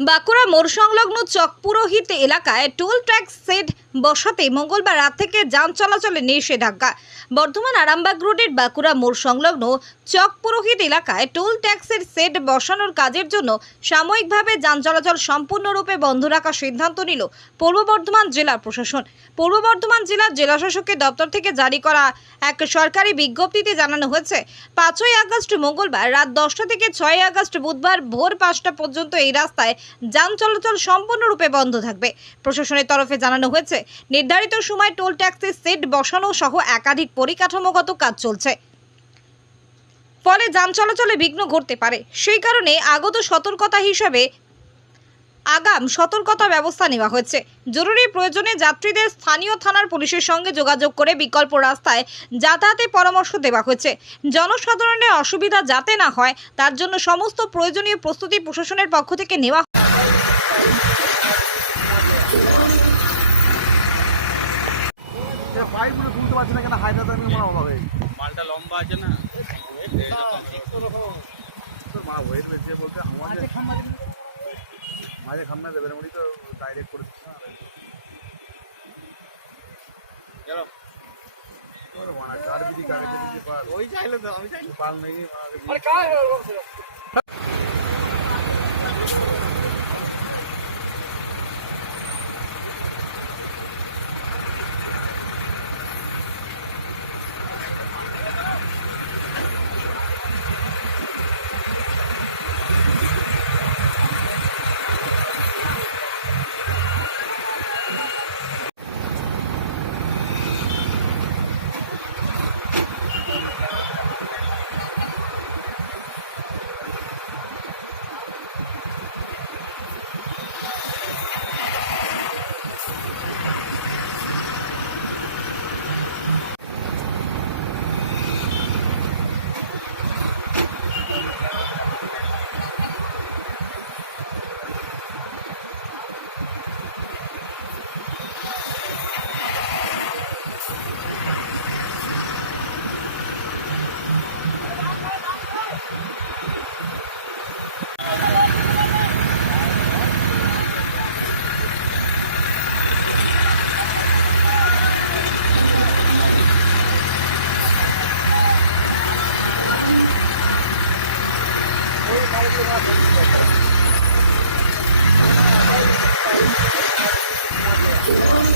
বাঁকুড়া মোড় সংলগ্ন চকপুরোহিত এলাকায় টোল ট্যাক্স সেট বসাতে মঙ্গলবার রাত থেকে যান চলাচলে নিষেধাজ্ঞা। বর্ধমান আরামবাগ রোডের বাঁকুড়া মোড় সংলগ্ন চক পুরোহিত এলাকায় টোল ট্যাক্সের সেট বসানোর কাজের জন্য সাময়িকভাবে যান চলাচল সম্পূর্ণরূপে বন্ধ রাখার সিদ্ধান্ত নিল পূর্ব বর্ধমান জেলা প্রশাসন। পূর্ব বর্ধমান জেলার জেলাশাসকের দপ্তর থেকে জারি করা এক সরকারি বিজ্ঞপ্তিতে জানানো হয়েছে, পাঁচই আগস্ট মঙ্গলবার রাত দশটা থেকে ছয় আগস্ট বুধবার ভোর পাঁচটা পর্যন্ত এই রাস্তায় যান চলাচল সম্পূর্ণরূপে বন্ধ থাকবে। প্রশাসনের তরফে জানানো হয়েছে নির্ধারিত সময় টোল ট্যাক্সের সেট বসানো সহ একাধিক পরিকাঠামোগত কাজ চলছে। ফলে যান চলাচলে বিঘ্ন ঘটতে পারে। সেই কারণে আগত সতর্কতা হিসাবে আগাম সতর্কতা ব্যবস্থা নেওয়া হয়েছে। জরুরি প্রয়োজনে যাত্রীদের স্থানীয় থানার পুলিশের সঙ্গে যোগাযোগ করে বিকল্প রাস্তায় যাতায়াতের পরামর্শ দেওয়া হয়েছে। জনসাধারণের অসুবিধা যাতে না হয়, তার জন্য সমস্ত প্রয়োজনীয় প্রস্তুতি প্রশাসনের পক্ষ থেকে নেওয়া পাইপগুলো তুলতে পারছি না কেন হাইটা তো আমি আমার অভাব হয়ে মালটা লম্বা আছে না? তোর মা ওয়েট বেশি বলতে আমাদের মাঝে খাম্মা দেবে মুড়ি তো ডাইরেক্ট করে দিচ্ছে না। চলো। তোর মানা কার বিধি কারে দিদি পার। ওই চাইলে তো আমি চাইলে। পাল নেই মাকে Thank you.